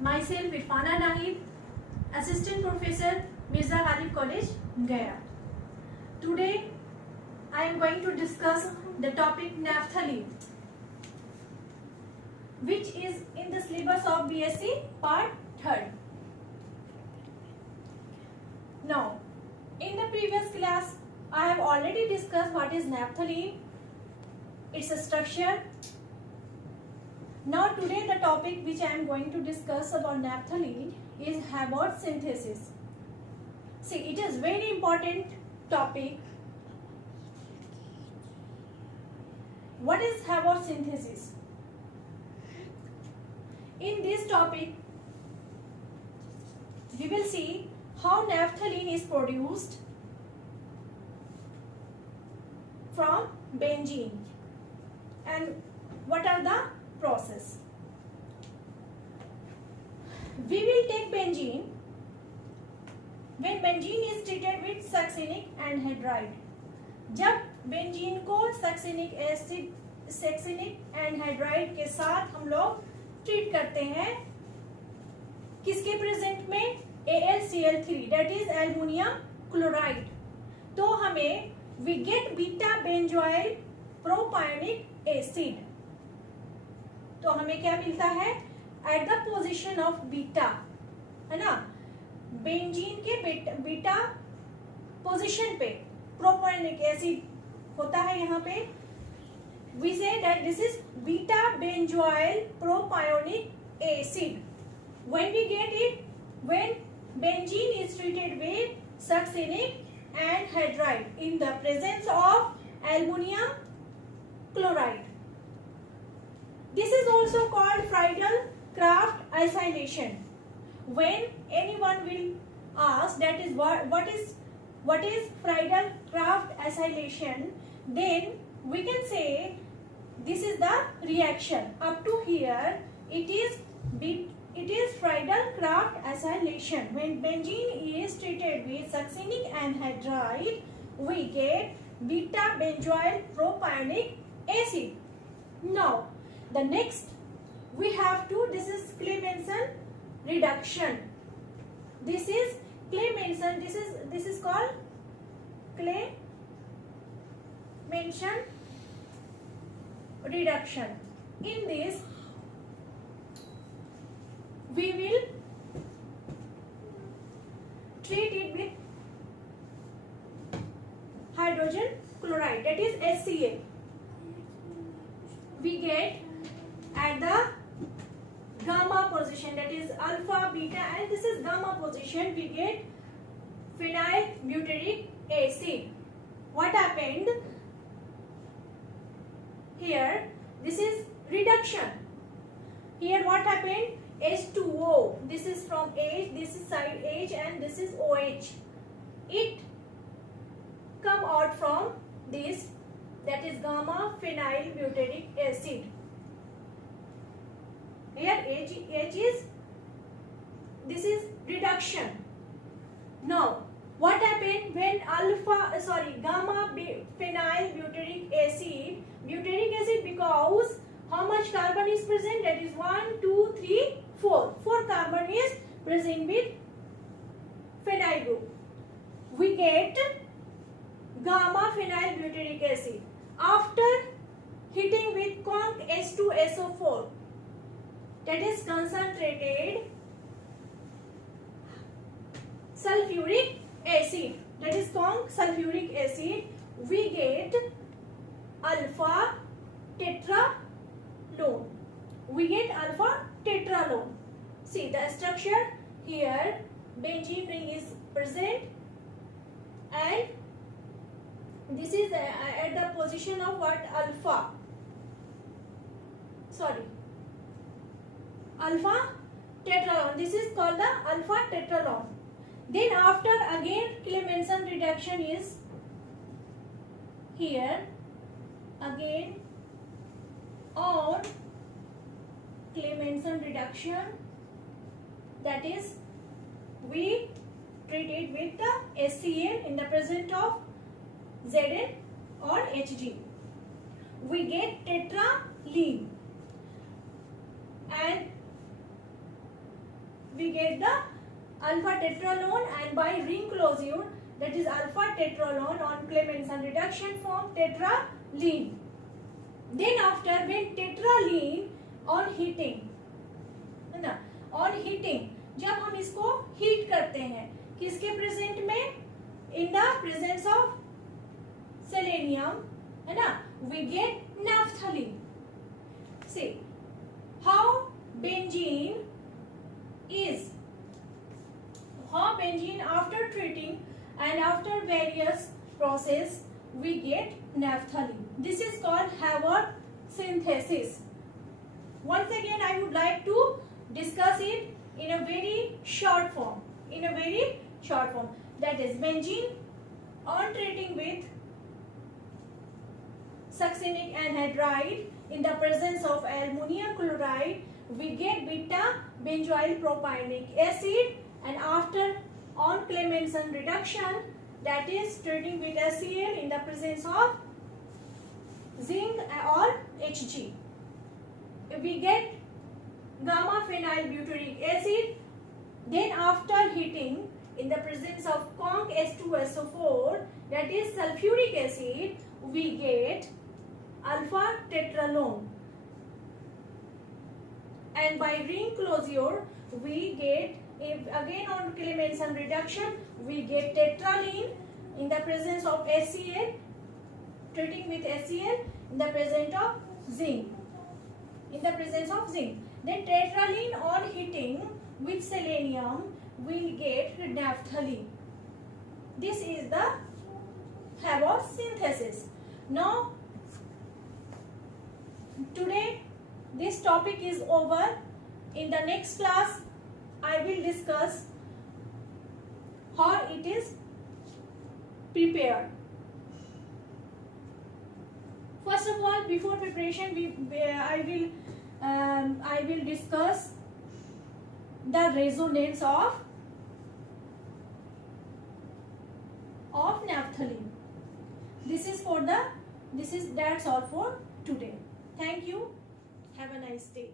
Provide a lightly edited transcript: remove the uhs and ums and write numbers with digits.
myself Irfana Nahid, Assistant Professor, Mirza Ghalib College, Gaya. Today I am going to discuss the topic naphthalene, which is in the syllabus of BSc Part 3rd. Now, in the previous class, I have already discussed what is naphthalene, its structure. Now today the topic which I am going to discuss about naphthalene is about synthesis. See, it is very important topic. What is Haber synthesis? In this topic, we will see how naphthalene is produced from benzene and what are the process. We will take benzene when benzene is treated with succinic anhydride. जब benzene को succinic anhydride के साथ हम लोग treat करते हैं, किसके present में? AlCl3, that is aluminium chloride. तो हमें we get beta benzoyl propionic acid. तो हमें क्या मिलता है? At the position of beta, है ना, बेंजीन के बीटा पोजीशन पे प्रोपायोनिक एसिड होता है. यहाँ पे we say that this is beta benzoyl propionic acid. When we get it when benzene is treated with succinic anhydride in the presence of aluminium chloride. This is also called Friedel-Crafts acylation. When anyone will ask that is what is Friedel-Crafts acylation, then we can say this is the reaction. Up to here, it is Friedel-Crafts acylation. When benzene is treated with succinic anhydride, we get beta benzoyl propionic acid. Now, the next we have to, this is Clemmensen reduction. This is Clemmensen, this is called Clemmensen reduction. In this we will treat it with hydrogen chloride, that is HCl. We get at the gamma position, that is alpha, beta, and this is gamma position, we get phenyl butyric acid. What happened here? This is reduction. Here what happened? H2O. This is from H, this is side H, and this is OH. It come out from this, that is gamma phenyl butyric acid. Here H is, this is reduction. Now what happened when gamma phenyl butyric acid, because how much carbon is present? That is 1, 2, 3, 4. 4 carbon is present with phenyl group. We get gamma phenyl butyric acid. After heating with conc H2SO4, that is concentrated sulfuric acid, that is conc sulfuric acid, we get alpha tetralone. We get alpha tetralone. See the structure here, benzene ring is present, and this is at the position of what? Alpha tetralone. This is called the alpha tetralone. Then after again Clemmensen reduction is here. Again on Clemmensen reduction, that is we treat it with the HCl in the presence of Zn or Hg. We get tetraline, and we get the alpha tetralone, and by ring closure, that is alpha tetralone on Clemmensen reduction form tetraline. Then after, when tetraline on heating, है ना, on heating, जब हम इसको heat करते हैं किसके present में, इन the presence of selenium, है ना, we get naphthalene. See how benzene after treating and after various process we get naphthalene. This is called Haber synthesis. Once again I would like to discuss it in a very short form. That is, benzene on treating with succinic anhydride in the presence of ammonium chloride we get beta benzoyl propionic acid, and after on Clemmensen reduction, that is treating with HCl in the presence of zinc or Hg, we get gamma phenyl butyric acid. Then after heating in the presence of conc H2SO4, that is sulfuric acid, we get alpha tetralone, and by ring closure we get, again on Clemmensen reduction, we get tetraline in the presence of HCl, treating with HCl in the presence of zinc, then tetraline on heating with selenium we get naphthalene. This is the Haber synthesis. Now today this topic is over. In the next class I will discuss how it is prepared. First of all, before preparation I will discuss the resonance of naphthalene. That's all for today. Thank you. Have a nice day.